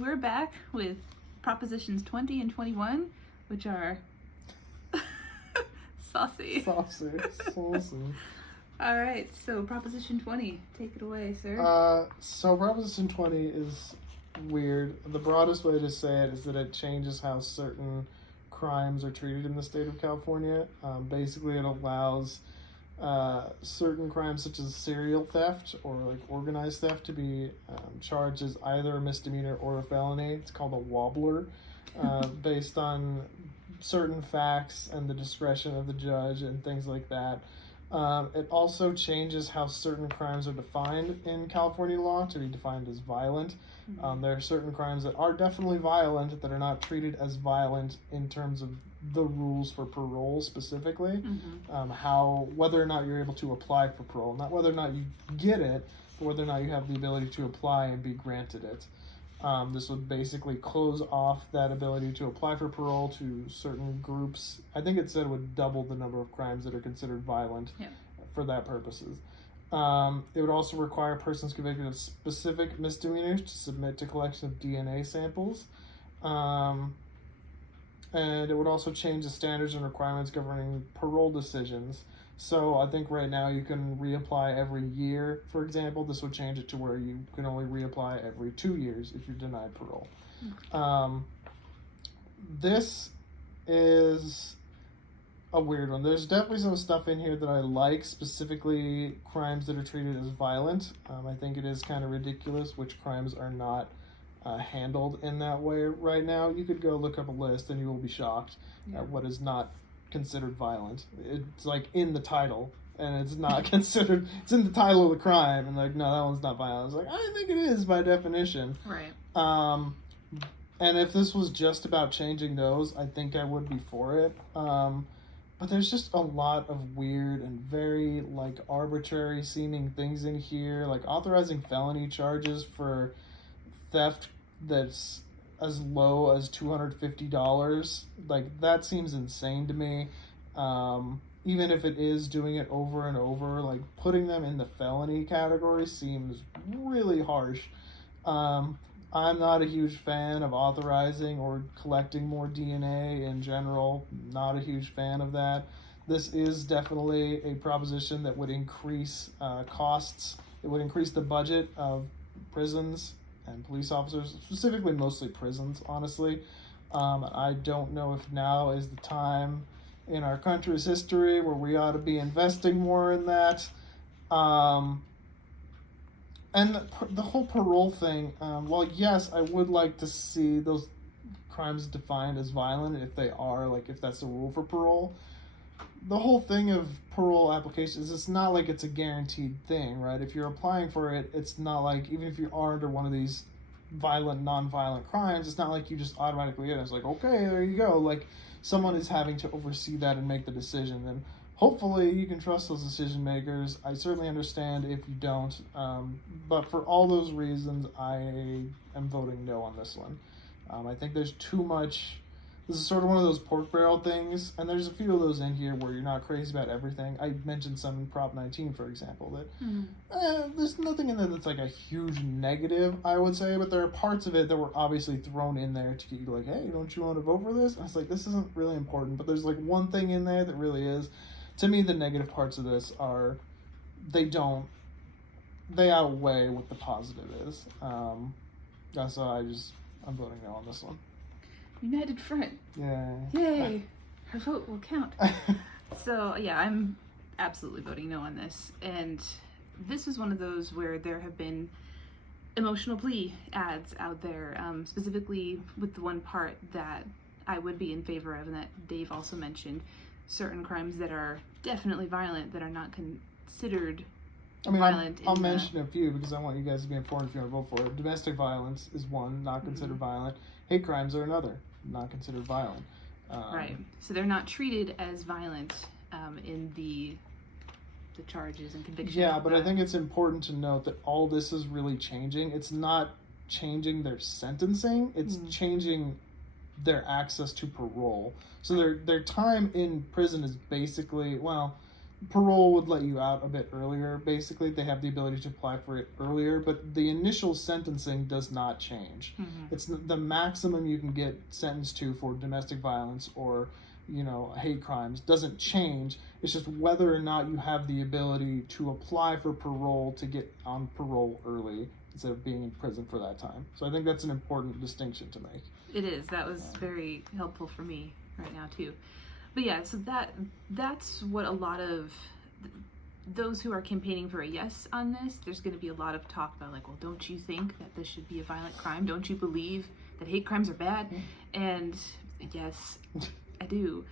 we're back with Propositions 20 and 21, which are saucy. Saucy. All right, so Proposition 20, take it away, sir. So Proposition 20 is weird. The broadest way to say it is that it changes how certain crimes are treated in the state of California. Basically, it allows certain crimes such as serial theft or like organized theft to be charged as either a misdemeanor or a felony. It's called a wobbler, based on certain facts and the discretion of the judge and things like that. It also changes how certain crimes are defined in California law to be defined as violent. There are certain crimes that are definitely violent that are not treated as violent in terms of the rules for parole specifically. Whether or not you're able to apply for parole, not whether or not you get it, but whether or not you have the ability to apply and be granted it. This would basically close off that ability to apply for parole to certain groups. I think it said it would double the number of crimes that are considered violent for that purposes. It would also require persons convicted of specific misdemeanors to submit to collection of DNA samples. And it would also change the standards and requirements governing parole decisions. So I think right now you can reapply every year, for example. This would change it to where you can only reapply every 2 years if you're denied parole. This is a weird one. There's definitely some stuff in here that I like, specifically crimes that are treated as violent. I think it is kind of ridiculous which crimes are not handled in that way right now. You could go look up a list and you will be shocked at what is not considered violent. It's like in the title, and it's not considered. It's in the title of the crime, and like, no, that one's not violent. It's like, I think it is by definition. Right. And if this was just about changing those, I think I would be for it. But there's just a lot of weird and very like arbitrary seeming things in here, like authorizing felony charges for theft that's as low as $250. Like, that seems insane to me. Even if it is doing it over and over, like putting them in the felony category seems really harsh. I'm not a huge fan of authorizing or collecting more DNA in general. Not a huge fan of that. This is definitely a proposition that would increase costs. It would increase the budget of prisons and police officers, specifically mostly prisons, honestly. I don't know if now is the time in our country's history where we ought to be investing more in that. And the whole parole thing, well, yes, I would like to see those crimes defined as violent if they are, like if that's the rule for parole. The whole thing of parole applications, it's not like it's a guaranteed thing, right? If you're applying for it, it's not like, even if you are under one of these violent, non-violent crimes, it's not like you just automatically get it. It's like, okay, there you go. Like, someone is having to oversee that and make the decision. And hopefully you can trust those decision makers. I certainly understand if you don't. But for all those reasons, I am voting no on this one. I think there's too much. This is sort of one of those pork barrel things, and there's a few of those in here where you're not crazy about everything. I mentioned some in Prop 19, for example, that there's nothing in there that's like a huge negative, I would say, but there are parts of it that were obviously thrown in there to get you like, hey, don't you want to vote for this? And I was like, this isn't really important, but there's like one thing in there that really is. To me, the negative parts of this are, they outweigh what the positive is. So I'm voting no on this one. United front. Yeah. Yay. Her vote will count. So, yeah, I'm absolutely voting no on this. And this is one of those where there have been emotional plea ads out there, specifically with the one part that I would be in favor of and that Dave also mentioned, certain crimes that are definitely violent that are not considered violent. I'll mention a few because I want you guys to be informed if you want to vote for it. Domestic violence is one, not considered violent. Hate crimes are another, not considered violent. Right. So they're not treated as violent in the charges and convictions. Yeah, but I think it's important to note that all this is really changing. It's not changing their sentencing. It's changing their access to parole. So their time in prison is basically, well, parole would let you out a bit earlier. Basically, they have the ability to apply for it earlier, but the initial sentencing does not change. It's the maximum you can get sentenced to for domestic violence or hate crimes doesn't change. It's just whether or not you have the ability to apply for parole to get on parole early instead of being in prison for that time. So I think that's an important distinction to make. It is. That was very helpful for me right now too. But yeah, so that's what a lot of those who are campaigning for a yes on this, there's going to be a lot of talk about like, well, don't you think that this should be a violent crime? Don't you believe that hate crimes are bad? And yes, I do.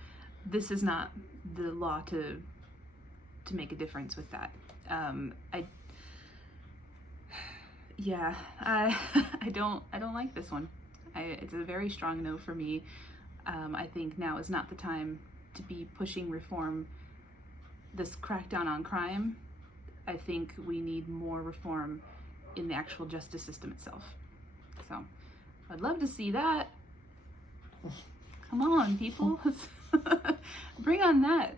This is not the law to make a difference with that. I don't like this one. It's a very strong no for me. I think now is not the time to be pushing reform, this crackdown on crime. I think we need more reform in the actual justice system itself. So I'd love to see that. Come on, people. Bring on that,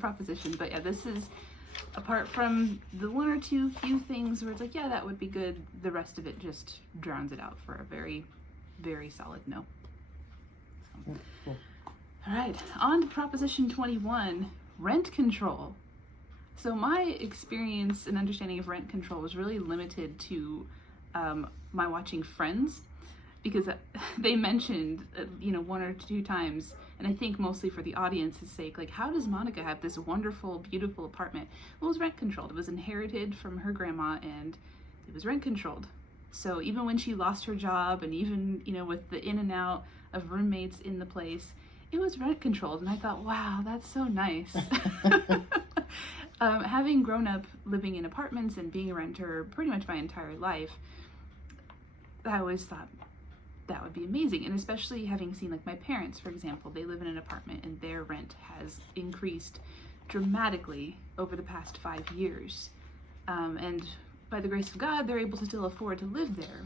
proposition. But yeah, this is, apart from the one or two few things where it's like, yeah, that would be good, the rest of it just drowns it out for a very, very solid no. So. Cool. All right, on to Proposition 21, rent control. So my experience and understanding of rent control was really limited to my watching Friends, because they mentioned, one or two times, and I think mostly for the audience's sake, like, how does Monica have this wonderful, beautiful apartment? Well, it was rent controlled. It was inherited from her grandma, and it was rent controlled. So even when she lost her job, and even, with the in and out of roommates in the place, it was rent controlled. And I thought, wow, that's so nice. Having grown up living in apartments and being a renter pretty much my entire life, I always thought that would be amazing. And especially having seen, like, my parents, for example, they live in an apartment and their rent has increased dramatically over the past 5 years. And by the grace of God, they're able to still afford to live there.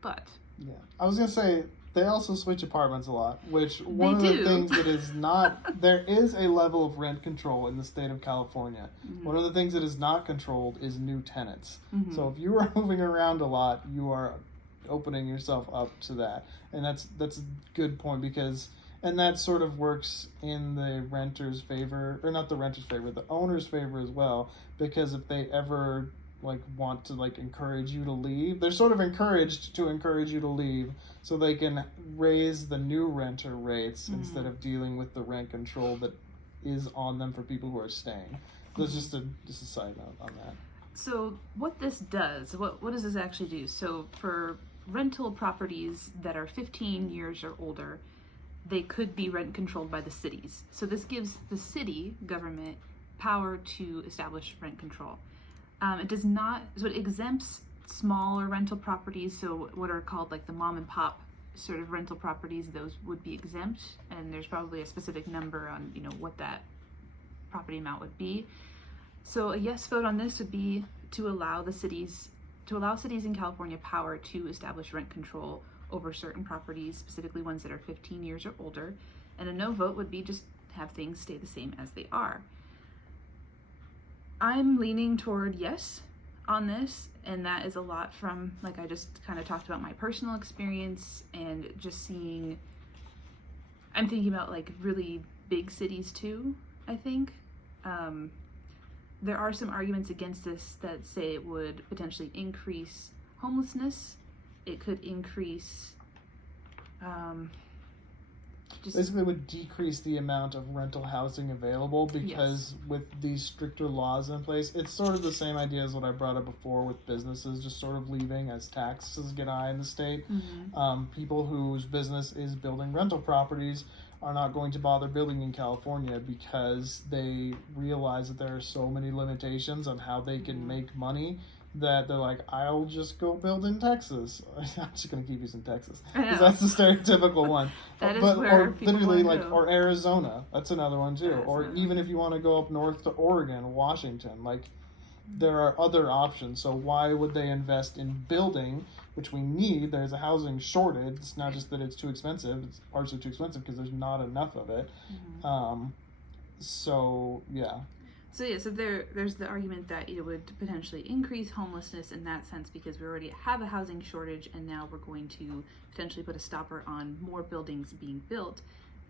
But yeah, I was gonna say they also switch apartments a lot, which one of the things that is not, there is a level of rent control in the state of California. One of the things that is not controlled is new tenants. So if you are moving around a lot, you are opening yourself up to that. And that's a good point, because, and that sort of works in the renter's favor, or not the renter's favor, the owner's favor as well, because if they ever want to encourage you to leave, they're sort of encouraged to encourage you to leave so they can raise the new renter rates instead of dealing with the rent control that is on them for people who are staying. So it's just a side note on that. So what this does, what does this actually do? So for rental properties that are 15 years or older, they could be rent controlled by the cities. So this gives the city government power to establish rent control. It does not, so it exempts smaller rental properties, so what are called like the mom and pop sort of rental properties, those would be exempt, and there's probably a specific number on, what that property amount would be. So a yes vote on this would be to allow cities in California power to establish rent control over certain properties, specifically ones that are 15 years or older, and a no vote would be just have things stay the same as they are. I'm leaning toward yes on this, and that is a lot from, like I just kind of talked about, my personal experience and just seeing, I'm thinking about like really big cities too, I think. There are some arguments against this that say it would potentially increase homelessness. It could increase basically would decrease the amount of rental housing available, because with these stricter laws in place, it's sort of the same idea as what I brought up before with businesses just sort of leaving as taxes get high in the state. People whose business is building rental properties are not going to bother building in California because they realize that there are so many limitations on how they can make money that they're like, I'll just go build in Texas. I'm just going to keep using Texas, because that's the stereotypical one. That is where people literally want to go. Or Arizona. That's another one too. That's or even if you want to go up north to Oregon, Washington, there are other options. So why would they invest in building, which we need? There's a housing shortage. It's not just that it's too expensive. It's partially too expensive because there's not enough of it. So, yeah. So yeah, so there's the argument that it would potentially increase homelessness in that sense because we already have a housing shortage, and now we're going to potentially put a stopper on more buildings being built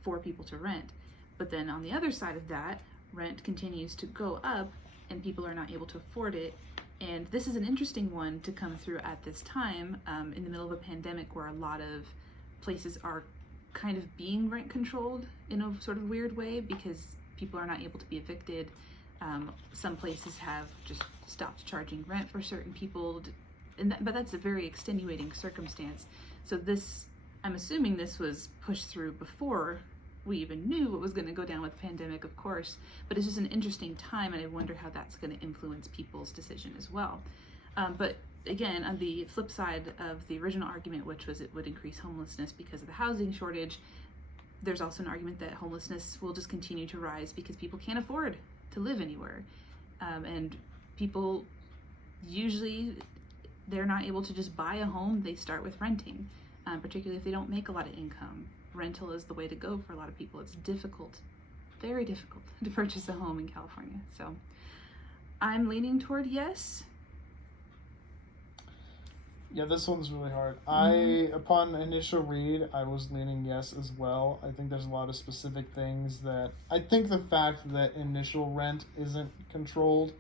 for people to rent. But then on the other side of that, rent continues to go up and people are not able to afford it. And this is an interesting one to come through at this time, in the middle of a pandemic where a lot of places are kind of being rent controlled in a sort of weird way because people are not able to be evicted. Some places have just stopped charging rent for certain people, but that's a very extenuating circumstance. So this, I'm assuming this was pushed through before we even knew what was going to go down with the pandemic, of course, but it's just an interesting time, and I wonder how that's going to influence people's decision as well. But again, on the flip side of the original argument, which was it would increase homelessness because of the housing shortage, there's also an argument that homelessness will just continue to rise because people can't afford to live anywhere. And people usually, they're not able to just buy a home, they start with renting, particularly if they don't make a lot of income. Rental is the way to go for a lot of people. It's difficult, very difficult to purchase a home in California. So I'm leaning toward yes. Yeah, this one's really hard. Upon initial read, I was leaning yes as well. I think there's a lot of specific things that... I think the fact that initial rent isn't controlled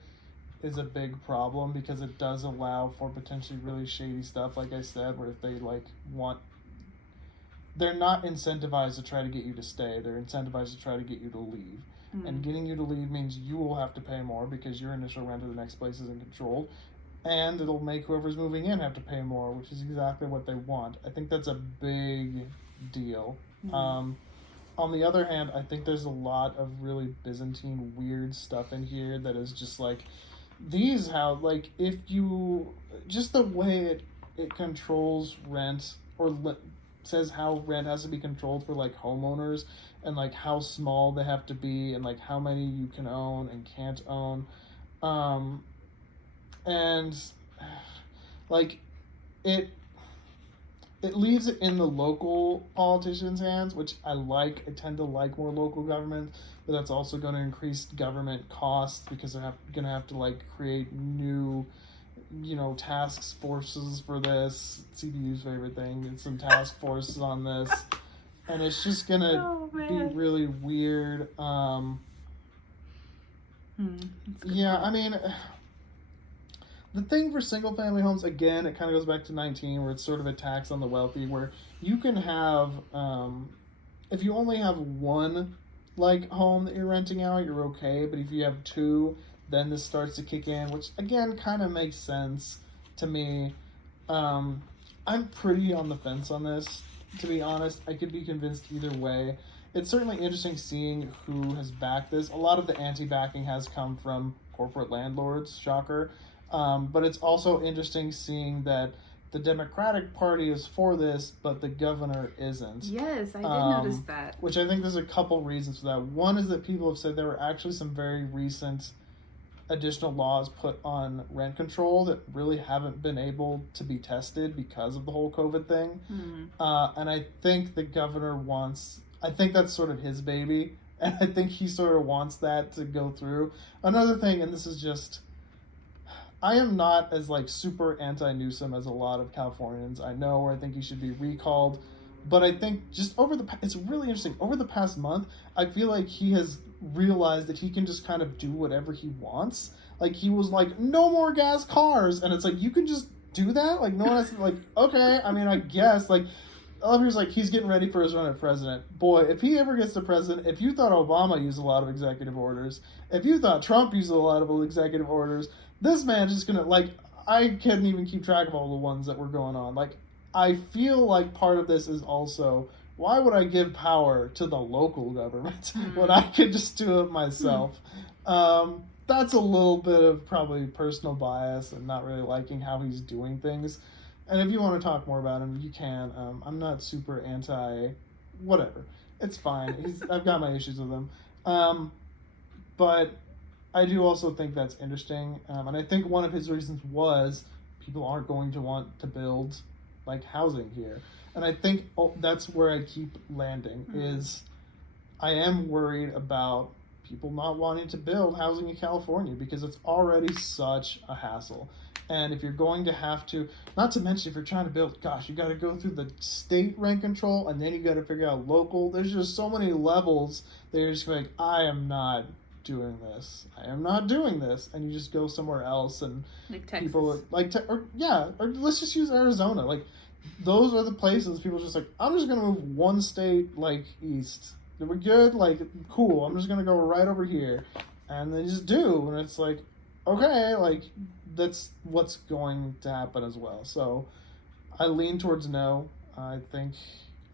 is a big problem because it does allow for potentially really shady stuff, like I said, where if they, want... They're not incentivized to try to get you to stay. They're incentivized to try to get you to leave. Mm-hmm. And getting you to leave means you will have to pay more because your initial rent of the next place isn't controlled. And it'll make whoever's moving in have to pay more, which is exactly what they want. I think that's a big deal. Mm-hmm. On the other hand, I think there's a lot of really Byzantine weird stuff in here that is just if you, just the way it controls rent or says how rent has to be controlled for homeowners and how small they have to be and how many you can own and can't own. And it leaves it in the local politicians' hands, which I like. I tend to like more local government, but that's also going to increase government costs because they're going to have to create new, task forces for this. CDU's favorite thing. It's some task forces on this, and it's just going to be really weird. Yeah, I mean... The thing for single-family homes, again, it kind of goes back to 19, where it's sort of a tax on the wealthy, where you can have, if you only have one, home that you're renting out, you're okay, but if you have two, then this starts to kick in, which, again, kind of makes sense to me. I'm pretty on the fence on this, to be honest. I could be convinced either way. It's certainly interesting seeing who has backed this. A lot of the anti-backing has come from corporate landlords, shocker. But it's also interesting seeing that the Democratic Party is for this, but the governor isn't. Yes, I did notice that. Which I think there's a couple reasons for that. One is that people have said there were actually some very recent additional laws put on rent control that really haven't been able to be tested because of the whole COVID thing. Mm-hmm. And I think the governor I think that's sort of his baby, and I think he sort of wants that to go through. Another thing, and this is just... I am not as super anti-Newsom as a lot of Californians I know, or I think he should be recalled. But I think just it's really interesting. Over the past month, I feel like he has realized that he can just kind of do whatever he wants. He was no more gas cars. And it's you can just do that? No one has to okay, I mean, I guess, I love he's getting ready for his run at president. Boy, if he ever gets to president, if you thought Obama used a lot of executive orders, if you thought Trump used a lot of executive orders, this man's just gonna, I couldn't even keep track of all the ones that were going on. I feel part of this is also, why would I give power to the local government when I could just do it myself? That's a little bit of probably personal bias and not really liking how he's doing things. And if you want to talk more about him, you can. I'm not super whatever. It's fine. I've got my issues with him. But I do also think that's interesting. And I think one of his reasons was people aren't going to want to build housing here. And I think that's where I keep landing is I am worried about people not wanting to build housing in California because it's already such a hassle. And if you're going to have to, not to mention if you're trying to build, gosh, you got to go through the state rent control, and then you got to figure out local. There's just so many levels that you're just like, I am not doing this. I am not doing this. And you just go somewhere else, and like Texas. people or let's just use Arizona. Like, those are the places people are just like, I'm just going to move one state, like, east. We're good? Like, cool. I'm just going to go right over here. And they just do. And it's like, okay, like, that's what's going to happen as well. So I lean towards no. I think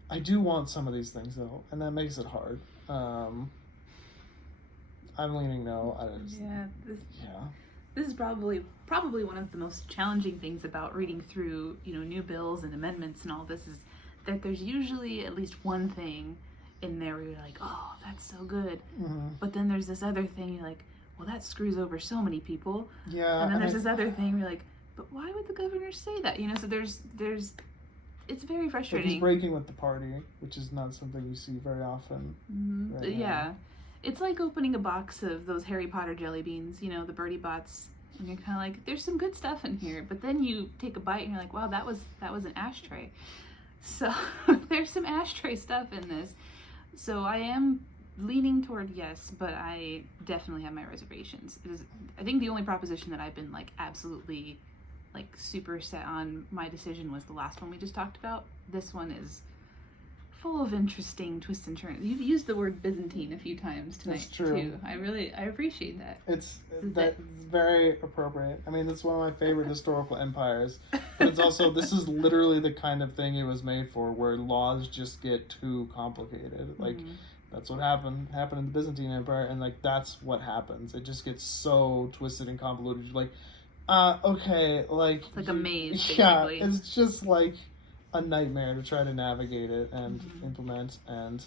I do want some of these things, though, and that makes it hard. I'm leaning no. This is probably one of the most challenging things about reading through, new bills and amendments and all this, is that there's usually at least one thing in there where you're like, oh, that's so good. Mm-hmm. But then there's this other thing you're like, well, that screws over so many people. Yeah. And then there's this other thing where you're like, but why would the governor say that? So there's it's very frustrating. He's breaking with the party, which is not something you see very often. Mm-hmm. Right Yeah. now. It's like opening a box of those Harry Potter jelly beans, the Birdie Bots, and you're kind of like, there's some good stuff in here, but then you take a bite and you're like, wow, that was an ashtray. So there's some ashtray stuff in this. So I am leaning toward yes, but I definitely have my reservations. I think the only proposition that I've been absolutely super set on my decision was the last one we just talked about. This one is full of interesting twists and turns. You've used the word Byzantine a few times tonight. That's true. Too. I appreciate that. It's very appropriate. I mean, it's one of my favorite historical empires, but it's also, this is literally the kind of thing it was made for, where laws just get too complicated. Mm-hmm. That's what happened in the Byzantine Empire, and that's what happens. It just gets so twisted and convoluted. You're like, okay, it's like a maze, basically. Yeah, it's just like a nightmare to try to navigate it and implement, and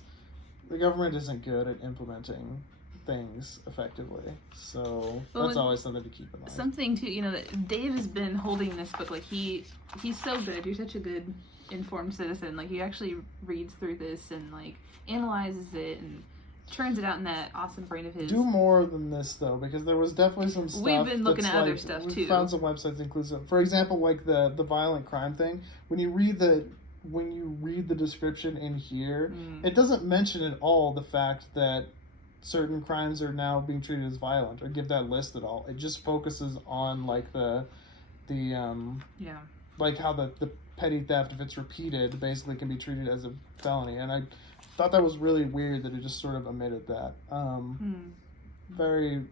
the government isn't good at implementing things effectively. So that's always something to keep in mind. Something too, that Dave has been holding this book. He's so good. You're such a good informed citizen. He actually reads through this and analyzes it and turns it out in that awesome brain of his. Do more than this, though, because there was definitely some stuff. We've been looking at other stuff too. We found some websites that include some. For example, the violent crime thing. When you read the description in here, it doesn't mention at all the fact that certain crimes are now being treated as violent, or give that list at all. It just focuses on the how the petty theft, if it's repeated, basically can be treated as a felony. And I thought that was really weird that it just sort of omitted that. Very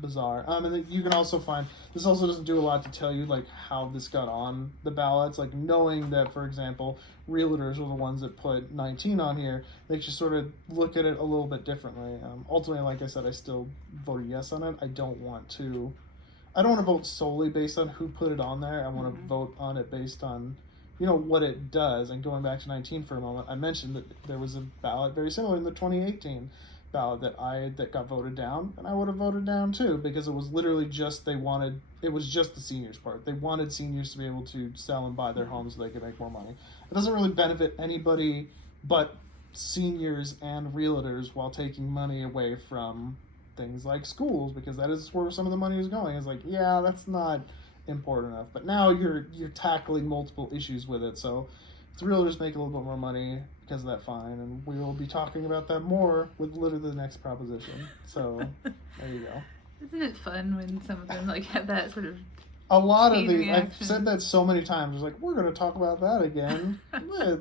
bizarre. And then you can also find, this also doesn't do a lot to tell you how this got on the ballots. Knowing that, for example, realtors were the ones that put 19 on here, makes you sort of look at it a little bit differently. Ultimately, like I said, I still voted yes on it. I don't want to vote solely based on who put it on there. I want to vote on it based on what it does. And going back to 19 for a moment, I mentioned that there was a ballot very similar in the 2018 ballot that got voted down, and I would have voted down too, because it was literally just it was just the seniors part. They wanted seniors to be able to sell and buy their homes so they could make more money. It doesn't really benefit anybody but seniors and realtors, while taking money away from things like schools, because that is where some of the money is going. It's that's not important enough. But now you're tackling multiple issues with it, so the realtors make a little bit more money because of that fine, and we will be talking about that more with literally the next proposition. So there you go. Isn't it fun when some of them have that sort of a lot of these, reaction? I've said that so many times. It's we're going to talk about that again.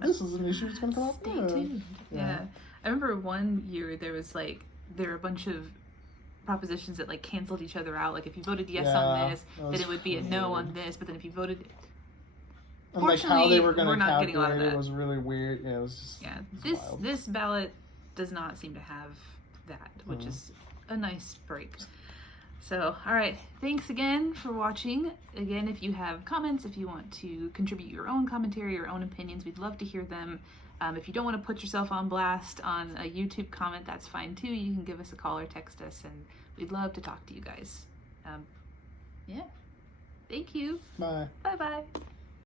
This is an issue that's going to come up. Stay tuned. Yeah. I remember one year there was there were a bunch of propositions that canceled each other out. If you voted yes on this, then it would be a no on this. But then if you voted, and how they were going to calculate it was really weird. Yeah, it was just this ballot does not seem to have that, which is a nice break. So, all right, thanks again for watching. Again, if you have comments, if you want to contribute your own commentary, your own opinions, we'd love to hear them. If you don't want to put yourself on blast on a YouTube comment, that's fine too. You can give us a call or text us, and we'd love to talk to you guys. Yeah. Thank you. Bye. Bye-bye.